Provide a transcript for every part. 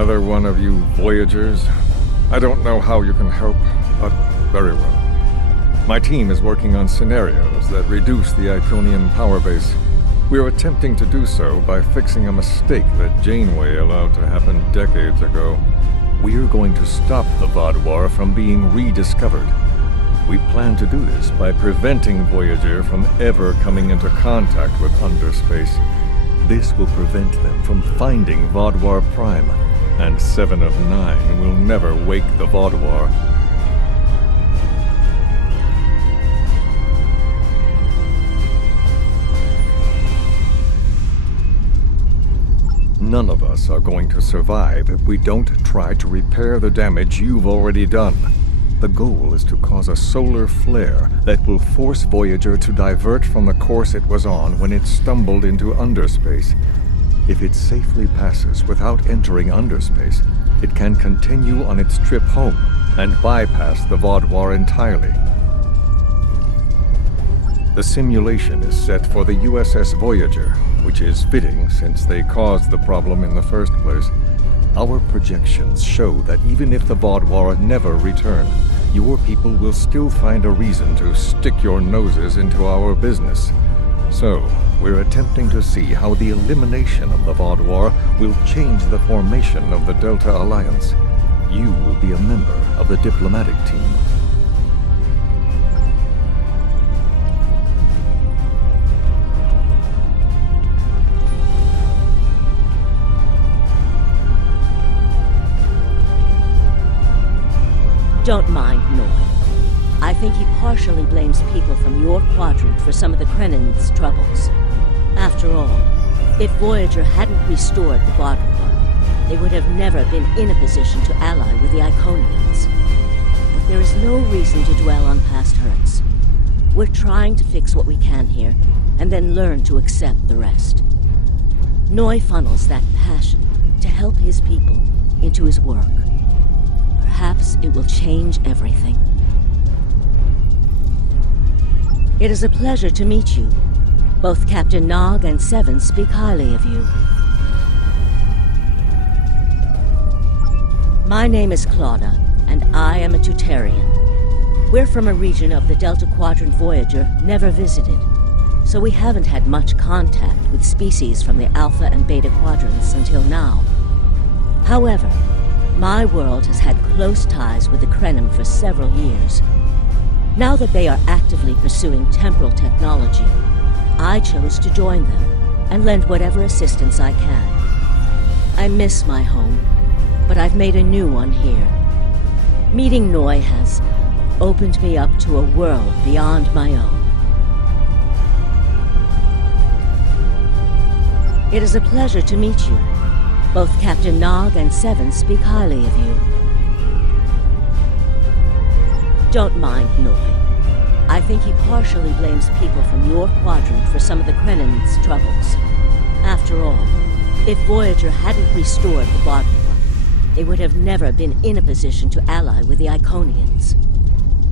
another one of you Voyagers. I don't know how you can help, but very well. My team is working on scenarios that reduce the Iconian power base. We are attempting to do so by fixing a mistake that Janeway allowed to happen decades ago. We are going to stop the Vaadwaur from being rediscovered. We plan to do this by preventing Voyager from ever coming into contact with underspace. This will prevent them from finding Vaadwaur Prime, and 7 of 9 will never wake the Vaadwaur. None of us are going to survive if we don't try to repair the damage you've already done. The goal is to cause a solar flare that will force Voyager to divert from the course it was on when it stumbled into underspace. If it safely passes without entering underspace, it can continue on its trip home and bypass the Vaadwaur entirely. The simulation is set for the USS Voyager, which is fitting since they caused the problem in the first place. Our projections show that even if the Vaadwaur never return, your people will still find a reason to stick your noses into our business. So, we're attempting to see how the elimination of the Vaadwaur will change the formation of the Delta Alliance. You will be a member of the diplomatic team. Don't mind Noy. I think he partially blames people from your quadrant for some of the Krennin's troubles. After all, if Voyager hadn't restored the Vaadwaur, they would have never been in a position to ally with the Iconians. But there is no reason to dwell on past hurts. We're trying to fix what we can here, and then learn to accept the rest. Noy funnels that passion to help his people into his work. Perhaps it will change everything. It is a pleasure to meet you. Both Captain Nog and Seven speak highly of you. My name is Claudia, and I am a Tutarian. We're from a region of the Delta Quadrant Voyager never visited, so we haven't had much contact with species from the Alpha and Beta Quadrants until now. However, my world has had close ties with the Krenim for several years. Now that they are actively pursuing temporal technology, I chose to join them and lend whatever assistance I can. I miss my home, but I've made a new one here. Meeting Noy has opened me up to a world beyond my own. It is a pleasure to meet you. Both Captain Nog and Seven speak highly of you. Don't mind Noy. I think he partially blames people from your quadrant for some of the Krennin's troubles. After all, if Voyager hadn't restored the Vaadwaur, they would have never been in a position to ally with the Iconians.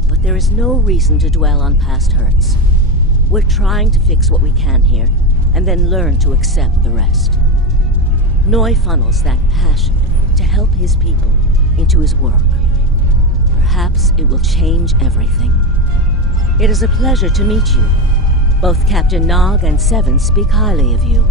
But there is no reason to dwell on past hurts. We're trying to fix what we can here, and then learn to accept the rest. Noy funnels that passion to help his people into his work. Perhaps it will change everything. It is a pleasure to meet you. Both Captain Nog and Seven speak highly of you.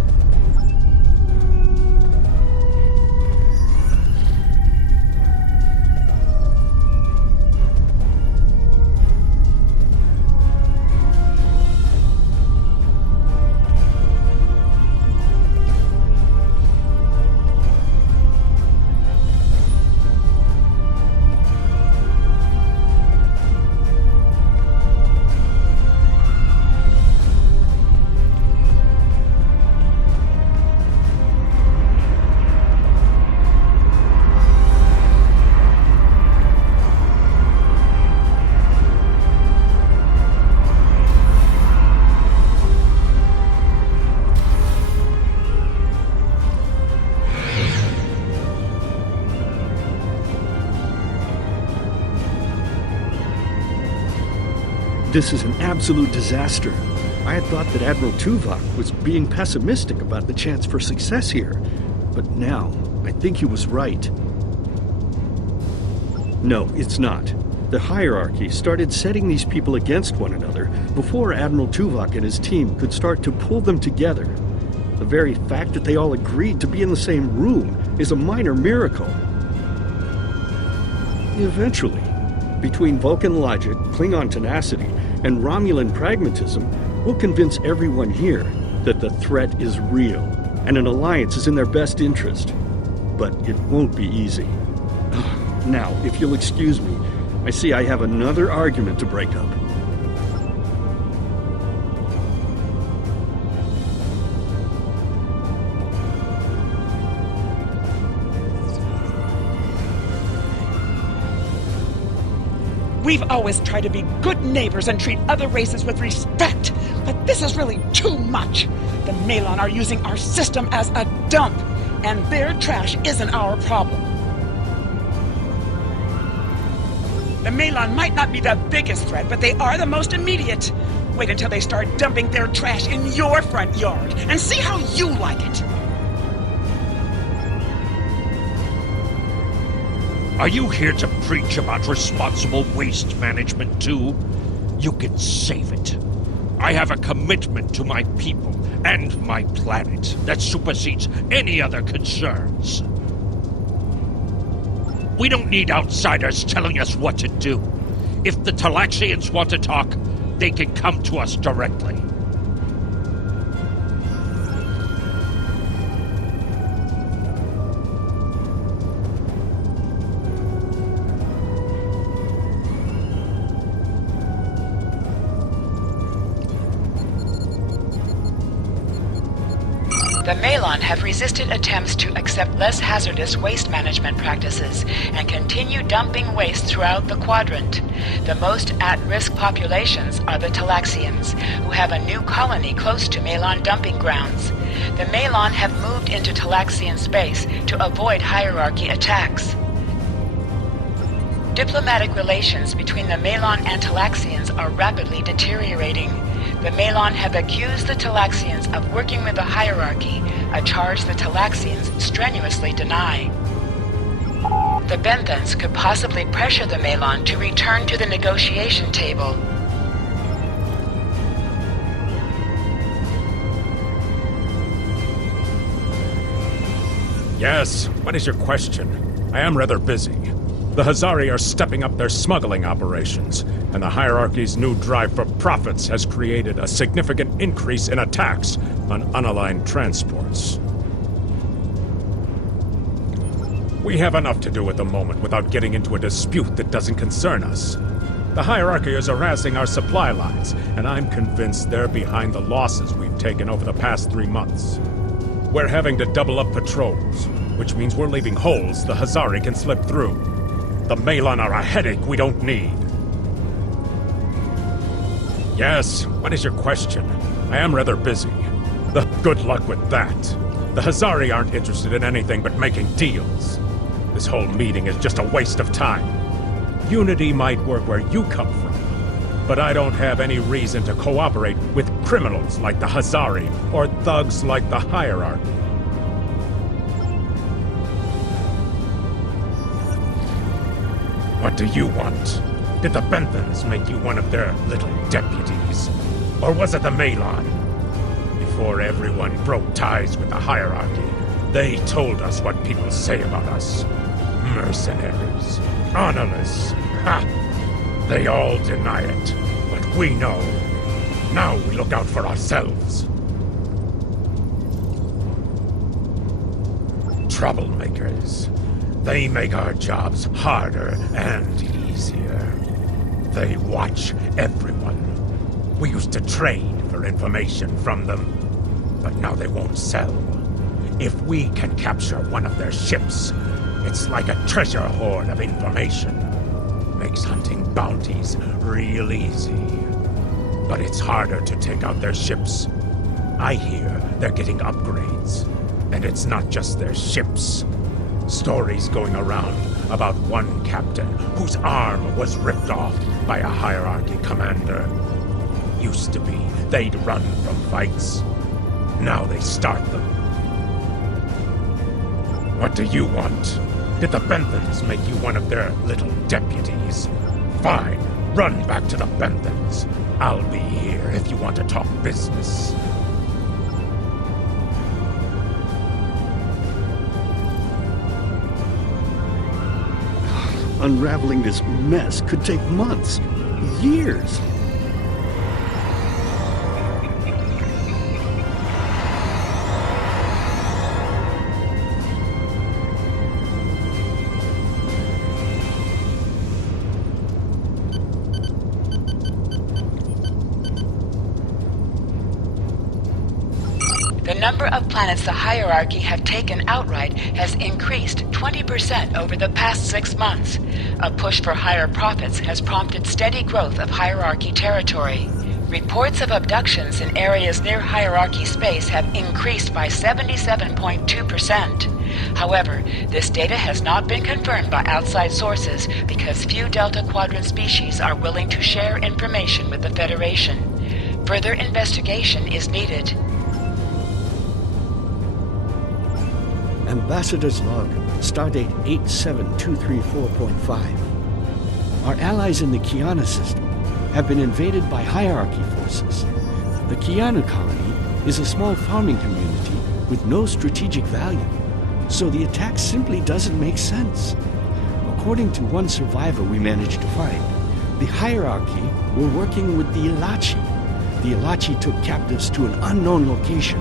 This is an absolute disaster. I had thought that Admiral Tuvok was being pessimistic about the chance for success here. But now, I think he was right. No, it's not. The hierarchy started setting these people against one another before Admiral Tuvok and his team could start to pull them together. The very fact that they all agreed to be in the same room is a minor miracle. Eventually, between Vulcan logic, Klingon tenacity, and Romulan pragmatism, we'll convince everyone here that the threat is real and an alliance is in their best interest. But it won't be easy. Now, if you'll excuse me, I see I have another argument to break up. We've always tried to be good neighbors and treat other races with respect, but this is really too much. The Malon are using our system as a dump, and their trash isn't our problem. The Malon might not be the biggest threat, but they are the most immediate. Wait until they start dumping their trash in your front yard, and see how you like it. Are you here to preach about responsible waste management too? You can save it. I have a commitment to my people and my planet that supersedes any other concerns. We don't need outsiders telling us what to do. If the Talaxians want to talk, they can come to us directly. The Malon have resisted attempts to accept less hazardous waste management practices and continue dumping waste throughout the quadrant. The most at-risk populations are the Talaxians, who have a new colony close to Malon dumping grounds. The Malon have moved into Talaxian space to avoid hierarchy attacks. Diplomatic relations between the Malon and Talaxians are rapidly deteriorating. The Malon have accused the Talaxians of working with the hierarchy, a charge the Talaxians strenuously deny. The Benthans could possibly pressure the Malon to return to the negotiation table. Yes, what is your question? I am rather busy. The Hazari are stepping up their smuggling operations, and the hierarchy's new drive for profits has created a significant increase in attacks on unaligned transports. We have enough to do at the moment without getting into a dispute that doesn't concern us. The hierarchy is harassing our supply lines, and I'm convinced they're behind the losses we've taken over the past 3 months. We're having to double up patrols, which means we're leaving holes the Hazari can slip through. The Malon are a headache we don't need. Yes, what is your question? I am rather busy. Good luck with that. The Hazari aren't interested in anything but making deals. This whole meeting is just a waste of time. Unity might work where you come from, but I don't have any reason to cooperate with criminals like the Hazari or thugs like the hierarchy. What do you want? Did the Benthans make you one of their little deputies? Or was it the Malon? Before everyone broke ties with the hierarchy, they told us what people say about us. Mercenaries. Honorless. Ha! They all deny it, but we know. Now we look out for ourselves. Troublemakers. They make our jobs harder and easier. They watch everyone. We used to trade for information from them, but now they won't sell. If we can capture one of their ships, it's like a treasure hoard of information. Makes hunting bounties real easy. But it's harder to take out their ships. I hear they're getting upgrades. And it's not just their ships. Stories going around about one captain whose arm was ripped off by a hierarchy commander. Used to be they'd run from fights. Now they start them. What do you want? Did the Benthans make you one of their little deputies? Fine, run back to the Benthans. I'll be here if you want to talk business. Unraveling this mess could take months, years. The number of planets the hierarchy have taken outright has increased 20% over the past 6 months. A push for higher profits has prompted steady growth of hierarchy territory. Reports of abductions in areas near hierarchy space have increased by 77.2%. However, this data has not been confirmed by outside sources because few Delta Quadrant species are willing to share information with the Federation. Further investigation is needed. Ambassador's log, stardate 87234.5. Our allies in the Kiana system have been invaded by hierarchy forces. The Kiana colony is a small farming community with no strategic value, so the attack simply doesn't make sense. According to one survivor we managed to find, the hierarchy were working with the Ilachi. The Ilachi took captives to an unknown location.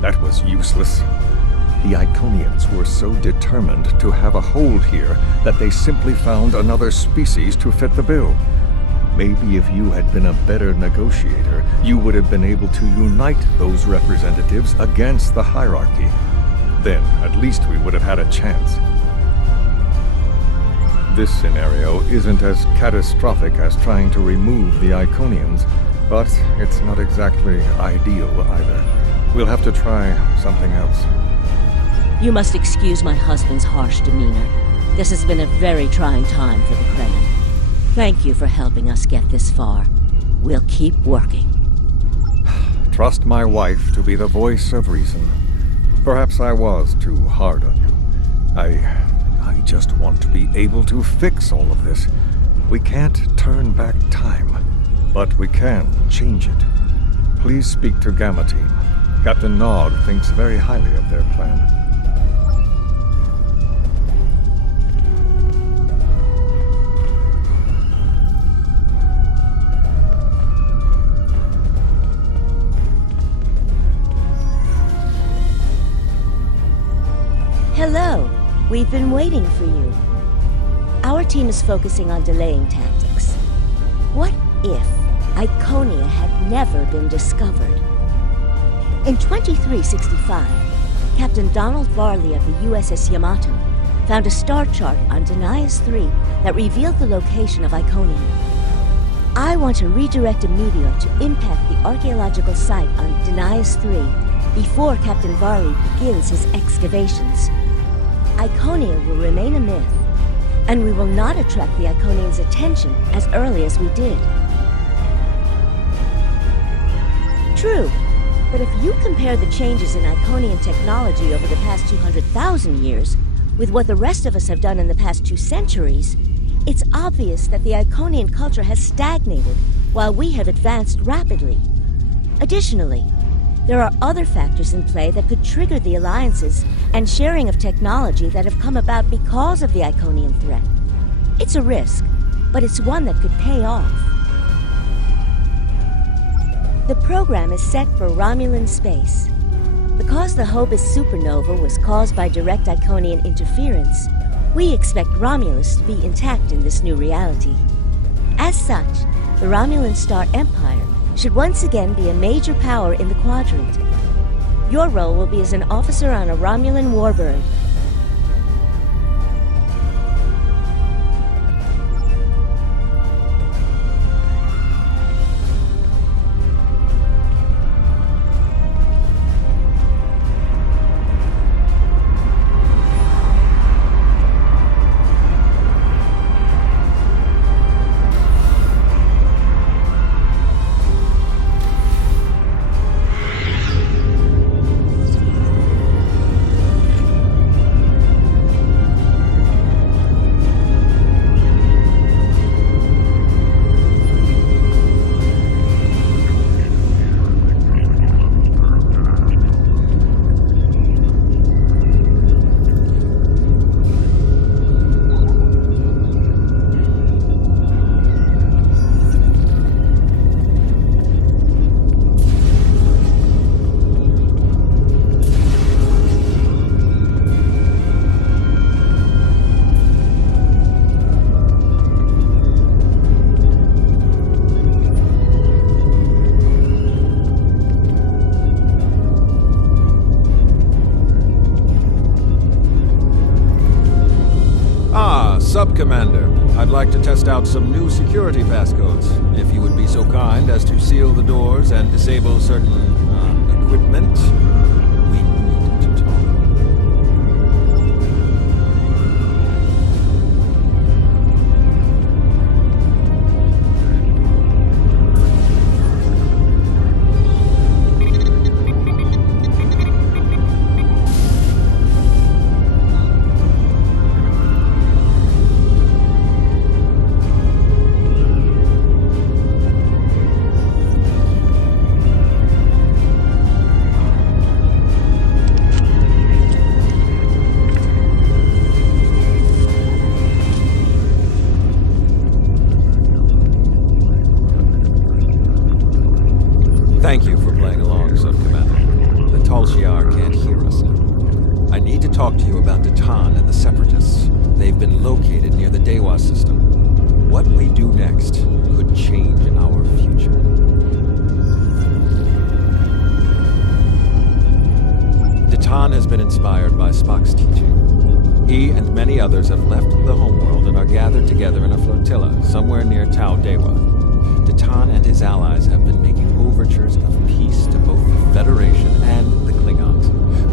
That was useless. The Iconians were so determined to have a hold here that they simply found another species to fit the bill. Maybe if you had been a better negotiator, you would have been able to unite those representatives against the hierarchy. Then, at least we would have had a chance. This scenario isn't as catastrophic as trying to remove the Iconians, but it's not exactly ideal either. We'll have to try something else. You must excuse my husband's harsh demeanor. This has been a very trying time for the Krenin. Thank you for helping us get this far. We'll keep working. Trust my wife to be the voice of reason. Perhaps I was too hard on you. I just want to be able to fix all of this. We can't turn back time, but we can change it. Please speak to Gamma Team. Captain Nog thinks very highly of their plan. Hello. We've been waiting for you. Our team is focusing on delaying tactics. What if Iconia had never been discovered? In 2365, Captain Donald Varley of the USS Yamato found a star chart on Denias 3 that revealed the location of Iconian. I want to redirect a meteor to impact the archaeological site on Denias 3 before Captain Varley begins his excavations. Iconia will remain a myth, and we will not attract the Iconians' attention as early as we did. True. But if you compare the changes in Iconian technology over the past 200,000 years with what the rest of us have done in the past 2 centuries, it's obvious that the Iconian culture has stagnated while we have advanced rapidly. Additionally, There are other factors in play that could trigger the alliances and sharing of technology that have come about because of the Iconian threat. It's a risk, but it's one that could pay off. The program is set for Romulan space. Because the Hobus supernova was caused by direct Iconian interference, we expect Romulus to be intact in this new reality. As such, the Romulan Star Empire should once again be a major power in the quadrant. Your role will be as an officer on a Romulan warbird. Sub-Commander, I'd like to test out some new security passcodes. If you would be so kind as to seal the doors and disable certain, equipment, we need to talk. Thank you for playing along, Sub-Commander. The Tal Shiar can't hear us now. I need to talk to you about Datan and the Separatists. They've been located near the Dewa system. What we do next could change our future. Datan has been inspired by Spock's teaching. He and many others have left the homeworld and are gathered together in a flotilla somewhere near Tau Dewa. Datan and his allies have been making overtures of peace to both the Federation and the Klingons.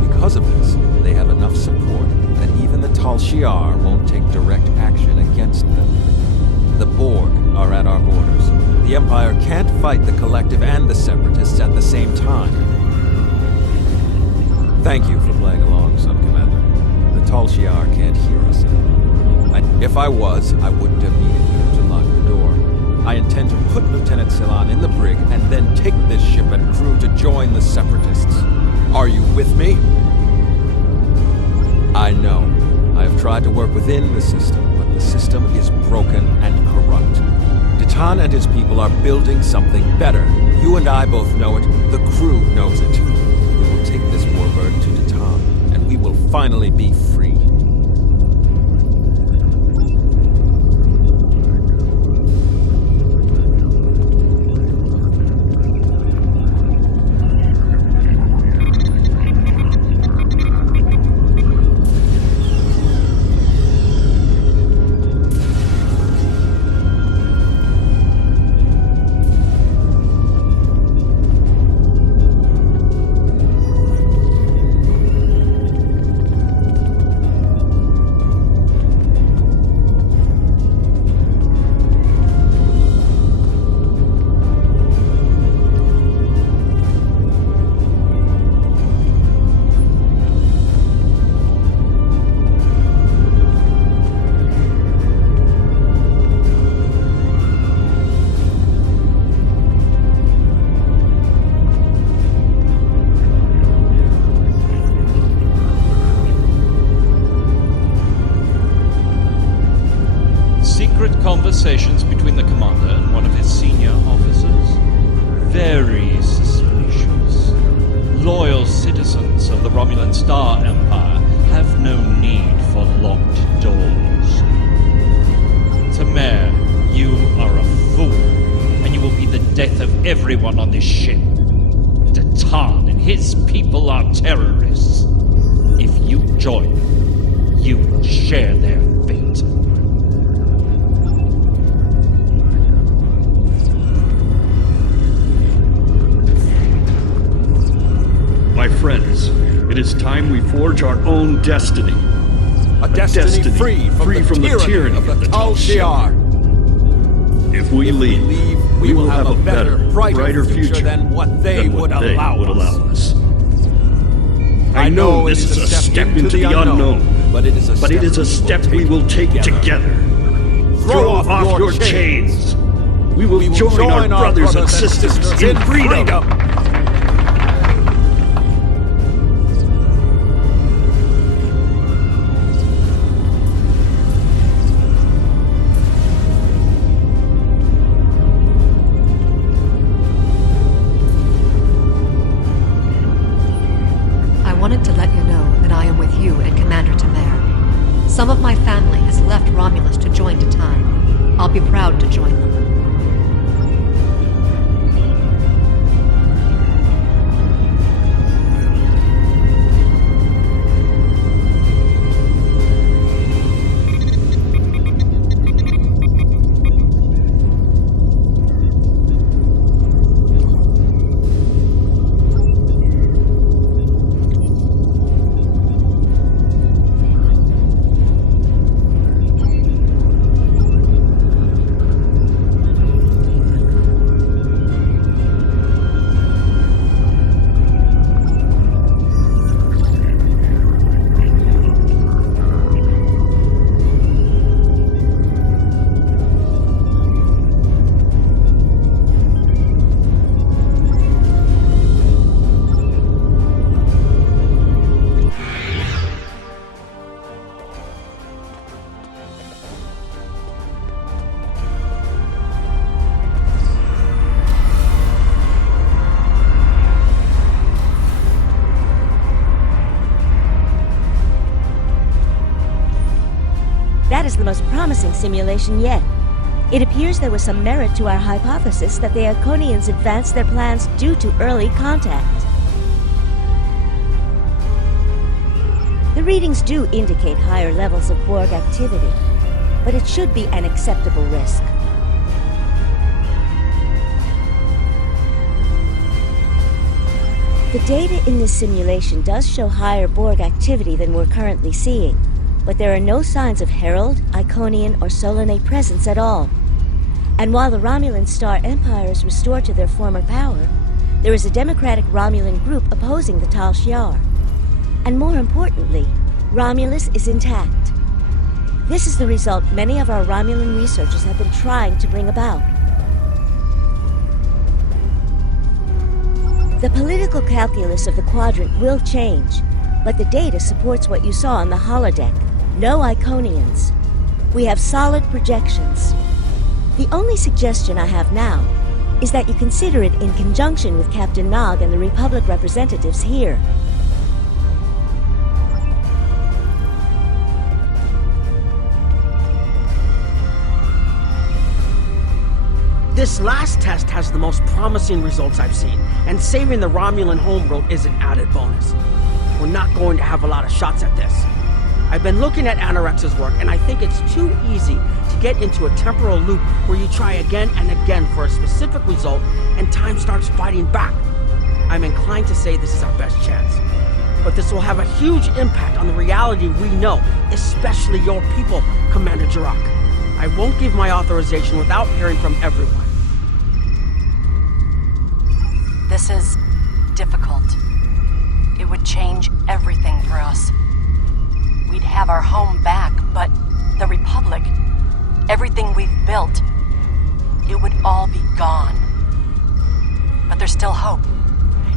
Because of this, they have enough support that even the Tal Shiar won't take direct action against them. The Borg are at our borders. The Empire can't fight the Collective and the Separatists at the same time. Thank you for playing along, Sub-Commander. The Tal Shiar can't hear us now. If I was, I wouldn't have needed you to lock the door. I intend to put Lieutenant Silan in the brig and then take this ship and crew to join the Separatists. Are you with me? I know. I have tried to work within the system, but the system is broken and corrupt. Datan and his people are building something better. You and I both know it. The crew knows it. We will take this warbird to Datan, and we will finally be free. conversations between the commander and one of his senior officers. Very suspicious. Loyal citizens of the Romulan Star Empire have no need for locked doors. Tamer, you are a fool, and you will be the death of everyone on this ship. Datan and his people are terrorists. If you join them, you will share their fate. My friends, it is time we forge our own destiny. A destiny free from the tyranny of the Tal Shiar. If we leave, we will have a better, brighter future than what they would allow us. I know this is a step into the unknown, but it is a step we will take together. Throw off your chains. We will join our brothers and sisters in freedom. Some of my family has left Romulus to join Datan. I'll be proud to join them. That is the most promising simulation yet. It appears there was some merit to our hypothesis that the Iconians advanced their plans due to early contact. The readings do indicate higher levels of Borg activity, but it should be an acceptable risk. The data in this simulation does show higher Borg activity than we're currently seeing, but there are no signs of Herald, Iconian, or Solanae presence at all. And while the Romulan Star Empire is restored to their former power, there is a democratic Romulan group opposing the Tal Shiar. And more importantly, Romulus is intact. This is the result many of our Romulan researchers have been trying to bring about. The political calculus of the Quadrant will change, but the data supports what you saw on the holodeck. No Iconians. We have solid projections. The only suggestion I have now is that you consider it in conjunction with Captain Nog and the Republic representatives here. This last test has the most promising results I've seen, and saving the Romulan homeworld is an added bonus. We're not going to have a lot of shots at this. I've been looking at Anorex's work, and I think it's too easy to get into a temporal loop where you try again and again for a specific result, and time starts fighting back. I'm inclined to say this is our best chance. But this will have a huge impact on the reality we know, especially your people, Commander Jirak. I won't give my authorization without hearing from everyone. This is difficult. It would change everything for us. We'd have our home back, but the Republic, everything we've built, it would all be gone. But there's still hope.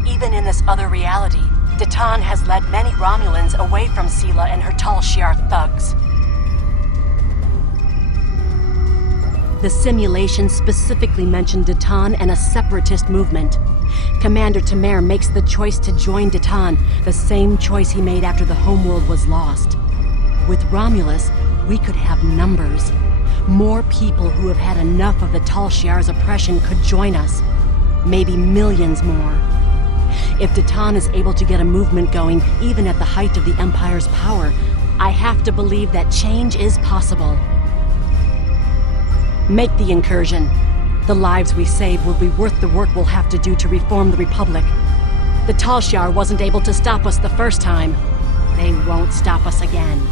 Even in this other reality, Datan has led many Romulans away from Sela and her Tal Shiar thugs. The simulation specifically mentioned Datan and a separatist movement. Commander Tamer makes the choice to join Datan, the same choice he made after the homeworld was lost. With Romulus, we could have numbers. More people who have had enough of the Tal Shiar's oppression could join us. Maybe millions more. If Datan is able to get a movement going, even at the height of the Empire's power, I have to believe that change is possible. Make the incursion. The lives we save will be worth the work we'll have to do to reform the Republic. The Tal Shiar wasn't able to stop us the first time. They won't stop us again.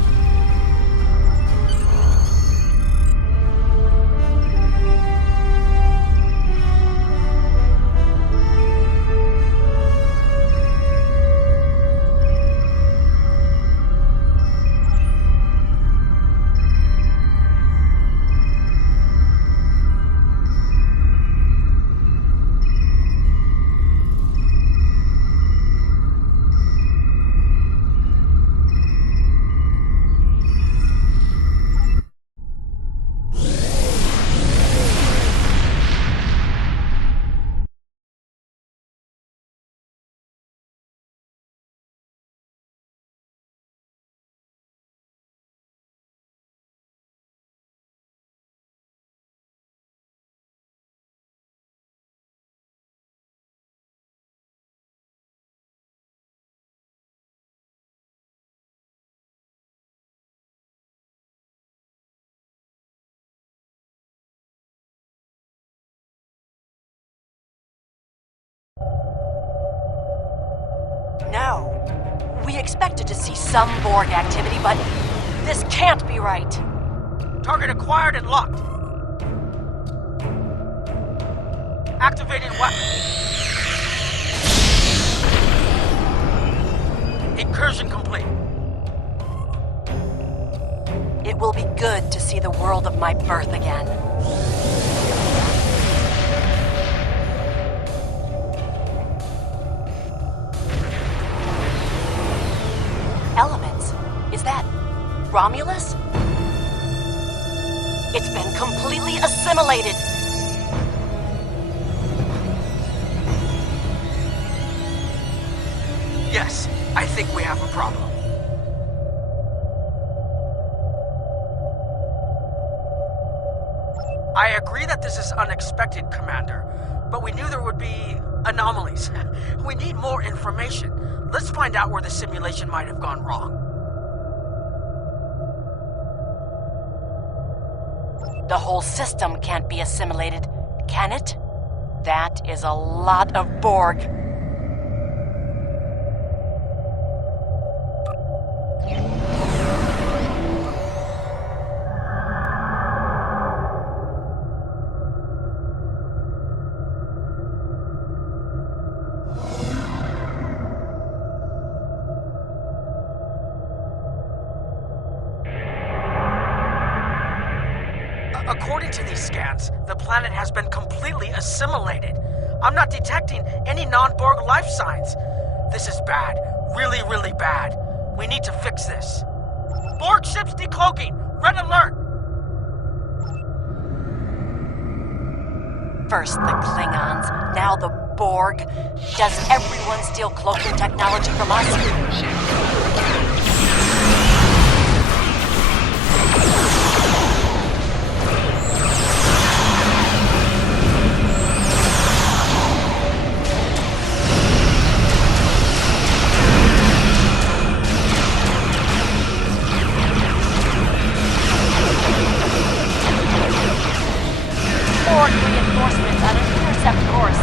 No. We expected to see some Borg activity, but this can't be right. Target acquired and locked. Activating weapon. Incursion complete. It will be good to see the world of my birth again. Elements? Is that Romulus? It's been completely assimilated. Yes, I think we have a problem. I agree that this is unexpected, Commander, but we knew there would be anomalies. We need more information. Let's find out where the simulation might have gone wrong. The whole system can't be assimilated, can it? That is a lot of Borg. According to these scans, the planet has been completely assimilated. I'm not detecting any non-Borg life signs. This is bad. Really, really bad. We need to fix this. Borg ships decloaking! Red alert! First the Klingons, now the Borg. Does everyone steal cloaking technology from us? Borg reinforcements on an intercept course.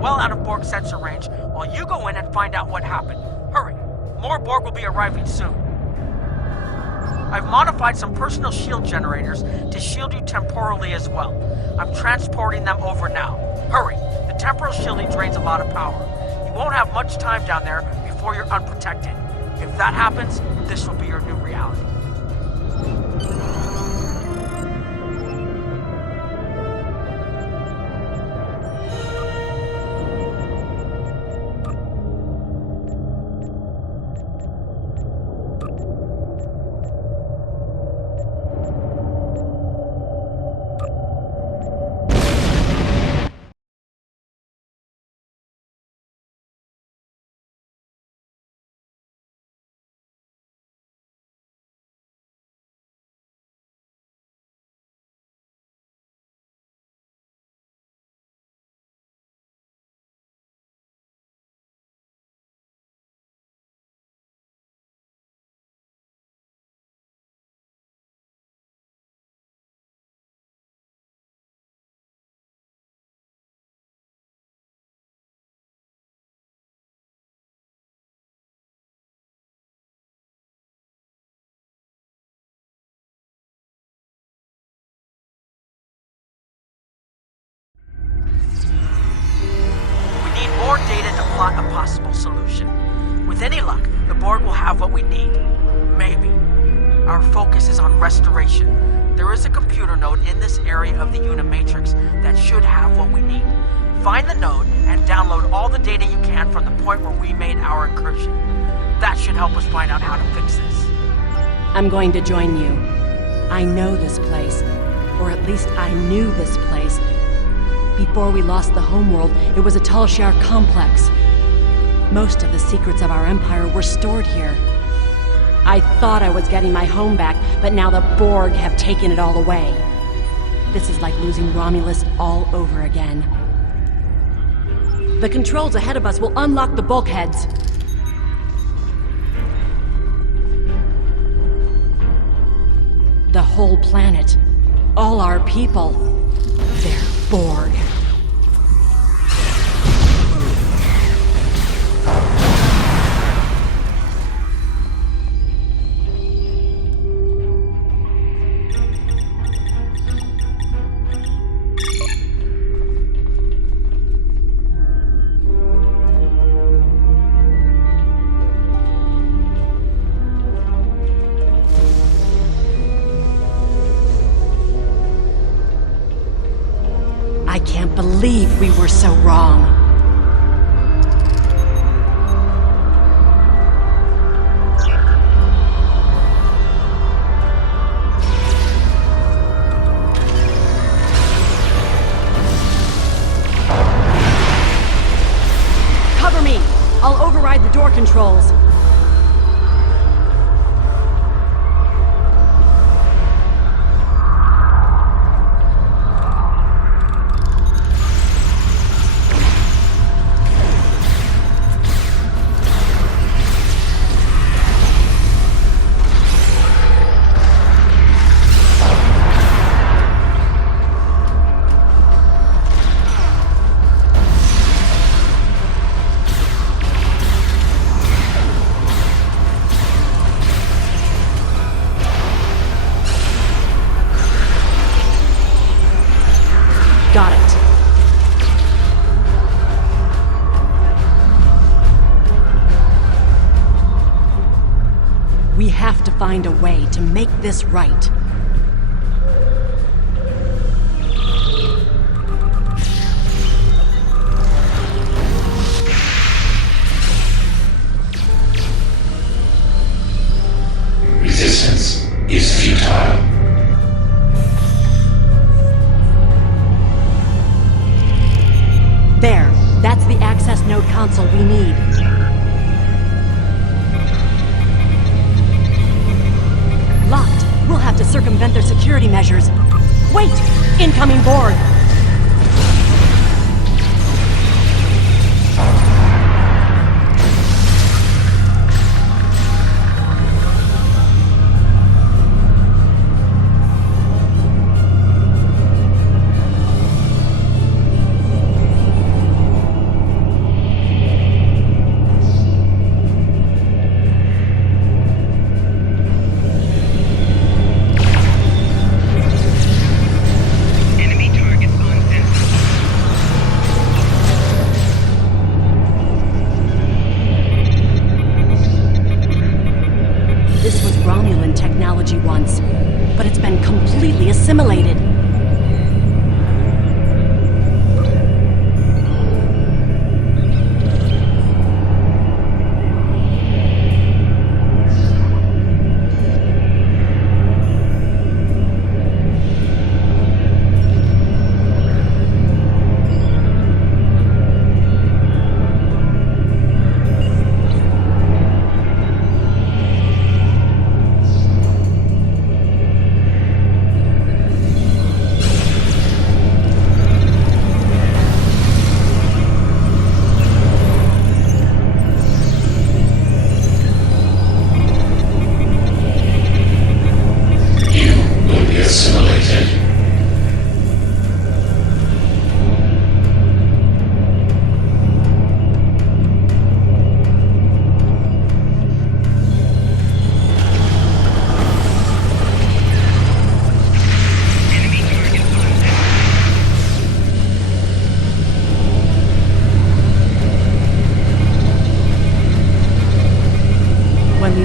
well out of Borg sensor range while you go in and find out what happened. Hurry! More Borg will be arriving soon. I've modified some personal shield generators to shield you temporally as well. I'm transporting them over now. Hurry! The temporal shielding drains a lot of power. You won't have much time down there before you're unprotected. If that happens, this will be your new reality. More data to plot a possible solution. With any luck, the Borg will have what we need. Maybe. Our focus is on restoration. There is a computer node in this area of the Unimatrix that should have what we need. Find the node and download all the data you can from the point where we made our incursion. That should help us find out how to fix this. I'm going to join you. I know this place. Or at least I knew this place. Before we lost the homeworld, it was a Talshar complex. Most of the secrets of our empire were stored here. I thought I was getting my home back, but now the Borg have taken it all away. This is like losing Romulus all over again. The controls ahead of us will unlock the bulkheads. The whole planet. All our people. They're Borg. I can't believe we were so wrong. Cover me! I'll override the door controls. Got it. We have to find a way to make this right. Resistance is futile. There. That's the access node console we need. Locked. We'll have to circumvent their security measures. Wait! Incoming Borg!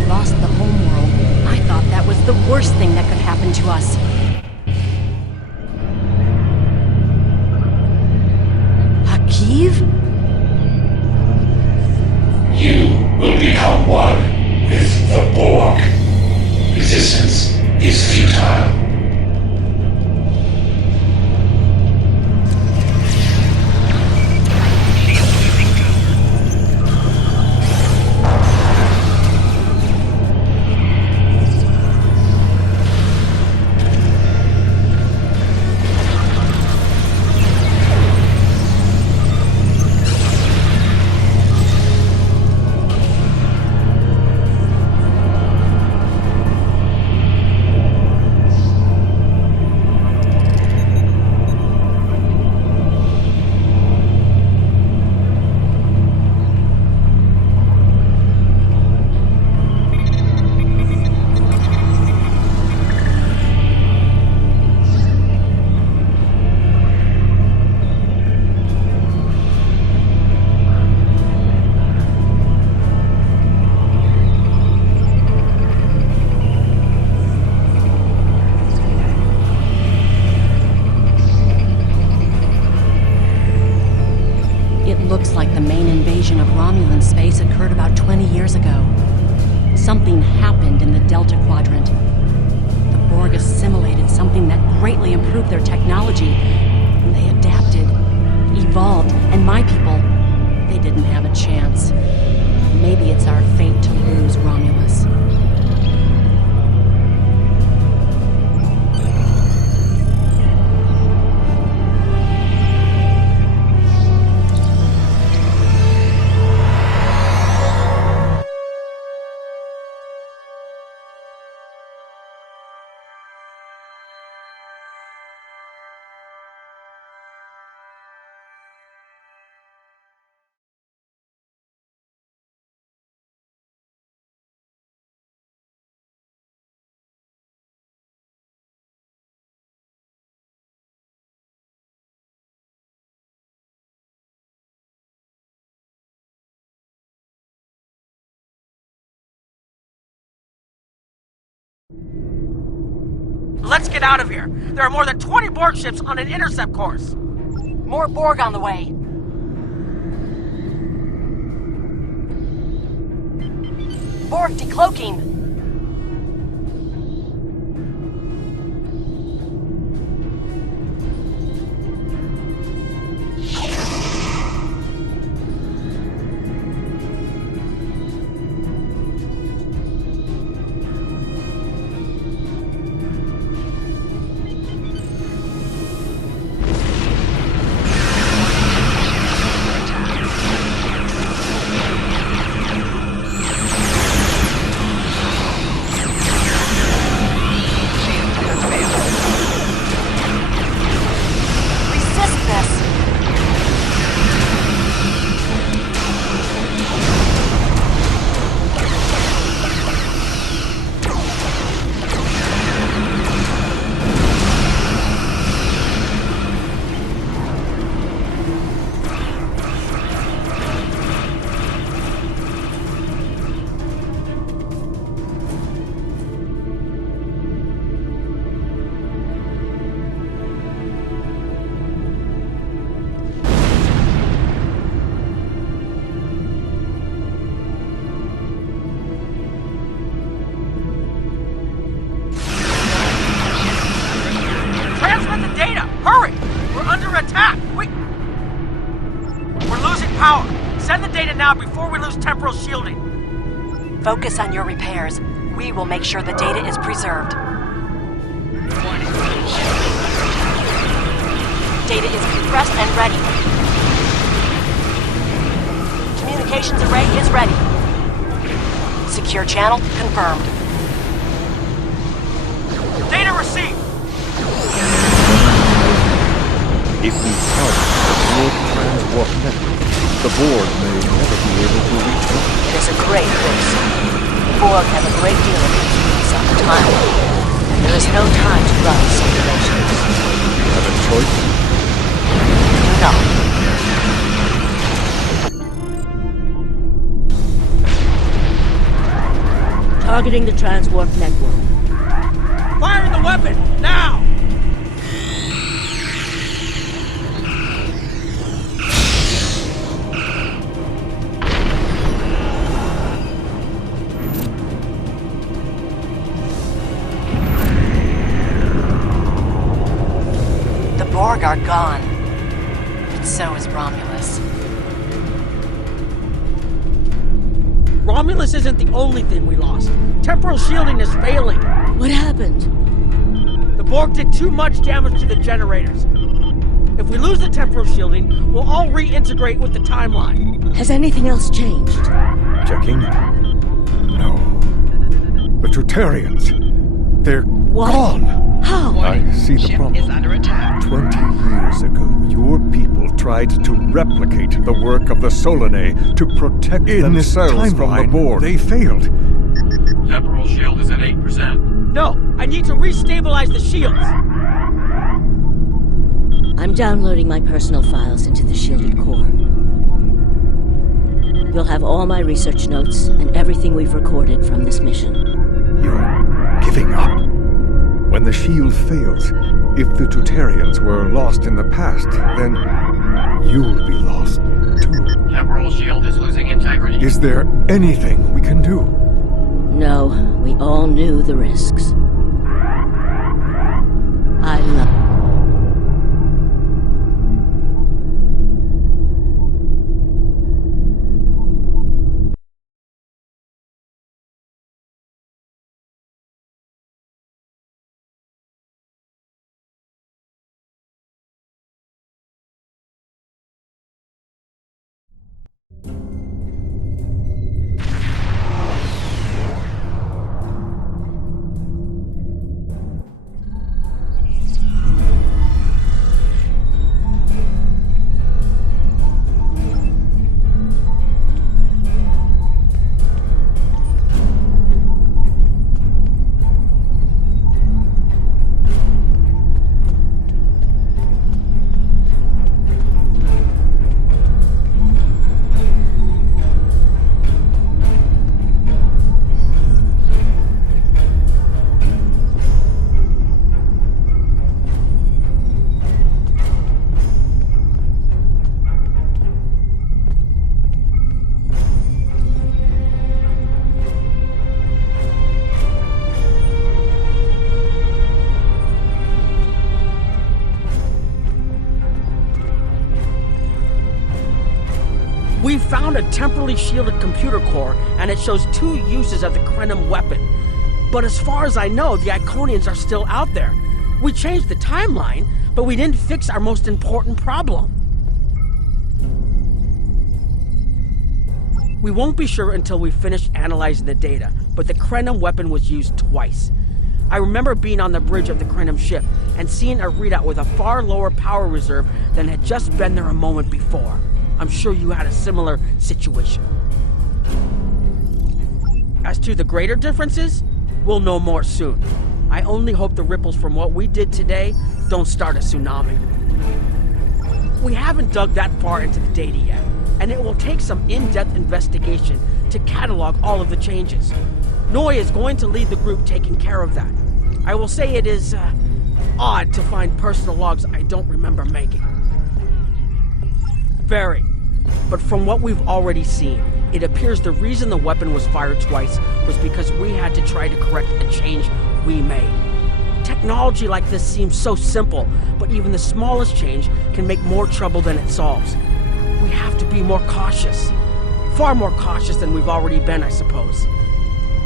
lost the homeworld, I thought that was the worst thing that could happen to us. Hakiv? You will become one with the Borg. Resistance is futile. The main invasion of Romulan space occurred about 20 years ago. Something happened in the Delta Quadrant. The Borg assimilated something that greatly improved their technology. And they adapted, evolved, and my people, they didn't have a chance. Maybe it's our fate to lose Romulus. Let's get out of here. There are more than 20 Borg ships on an intercept course. More Borg on the way. Borg decloaking. Before we lose temporal shielding. Focus on your repairs. We will make sure the data is preserved. Data is compressed and ready. Communications array is ready. Secure channel confirmed. Data received. If we help the Borg transport network, the Borg may never be able to reach them. It is a great risk. The Borg have a great deal of influence on the time, and there is no time to run simulations. You have a choice? No. Targeting the transwarp network. Fire the weapon, now! The Borg are gone. But so is Romulus. Romulus isn't the only thing we lost. Temporal shielding is failing. What happened? The Borg did too much damage to the generators. If we lose the temporal shielding, we'll all reintegrate with the timeline. Has anything else changed? Checking? No. The Tutarians. They're What? gone. How? I see the problem. is under attack. 20 years ago, your people tried to replicate the work of the Solanae to protect themselves from the Borg. They failed. Temporal shield is at 8%. No, I need to restabilize the shields. I'm downloading my personal files into the shielded core. You'll have all my research notes and everything we've recorded from this mission. You're giving up. When the shield fails, if the Tutarians were lost in the past, then you'll be lost too. Temporal shield is losing integrity. Is there anything we can do? No, we all knew the risks. I love... We found a temporally shielded computer core, and it shows 2 uses of the Krenim weapon. But as far as I know, the Iconians are still out there. We changed the timeline, but we didn't fix our most important problem. We won't be sure until we finish analyzing the data, but the Krenim weapon was used twice. I remember being on the bridge of the Krenim ship and seeing a readout with a far lower power reserve than had just been there a moment before. I'm sure you had a similar situation. As to the greater differences, we'll know more soon. I only hope the ripples from what we did today don't start a tsunami. We haven't dug that far into the data yet, and it will take some in-depth investigation to catalog all of the changes. Noi is going to lead the group taking care of that. I will say it is odd to find personal logs I don't remember making. Very. But from what we've already seen, it appears the reason the weapon was fired twice was because we had to try to correct a change we made. Technology like this seems so simple, but even the smallest change can make more trouble than it solves. We have to be more cautious. Far more cautious than we've already been, I suppose.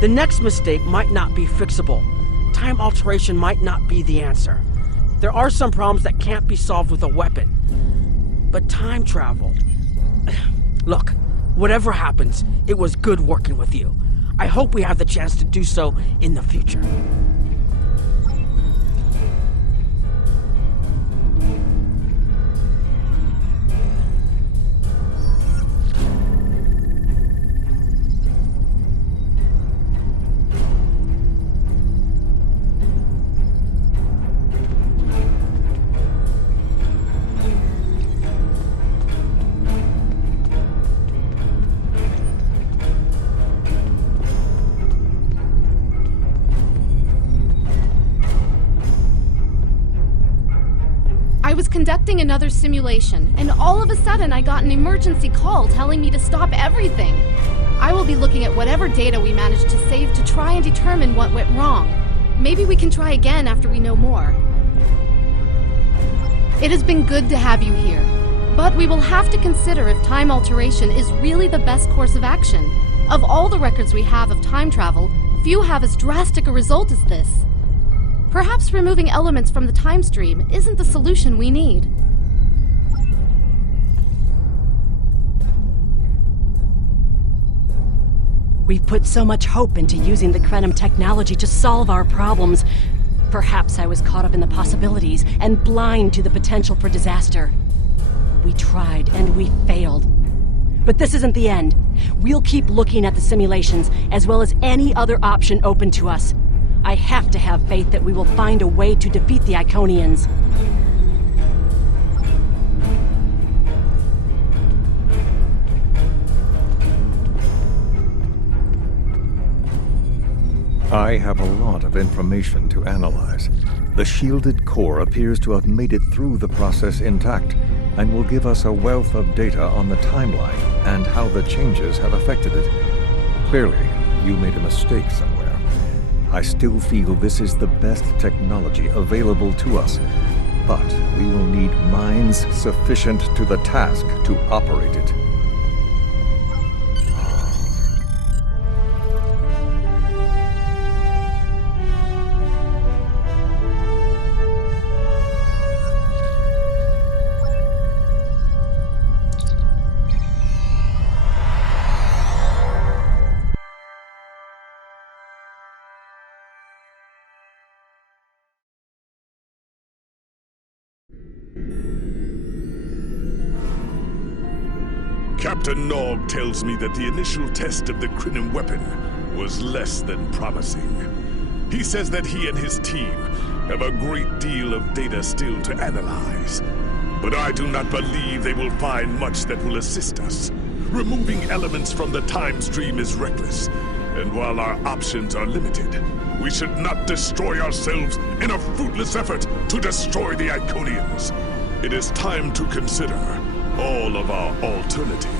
The next mistake might not be fixable. Time alteration might not be the answer. There are some problems that can't be solved with a weapon. But time travel... Look, whatever happens, it was good working with you. I hope we have the chance to do so in the future. conducting another simulation, and all of a sudden I got an emergency call telling me to stop everything. I will be looking at whatever data we managed to save to try and determine what went wrong. Maybe we can try again after we know more. It has been good to have you here, but we will have to consider if time alteration is really the best course of action. Of all the records we have of time travel, few have as drastic a result as this. Perhaps removing elements from the time stream isn't the solution we need. We've put so much hope into using the Krenim technology to solve our problems. Perhaps I was caught up in the possibilities and blind to the potential for disaster. We tried and we failed. But this isn't the end. We'll keep looking at the simulations as well as any other option open to us. I have to have faith that we will find a way to defeat the Iconians. I have a lot of information to analyze. The shielded core appears to have made it through the process intact, and will give us a wealth of data on the timeline and how the changes have affected it. Clearly, you made a mistake somewhere. I still feel this is the best technology available to us, but we will need minds sufficient to the task to operate it. Captain Nog tells me that the initial test of the Krenim weapon was less than promising. He says that he and his team have a great deal of data still to analyze. But I do not believe they will find much that will assist us. Removing elements from the time stream is reckless, and while our options are limited, we should not destroy ourselves in a fruitless effort to destroy the Iconians. It is time to consider all of our alternatives.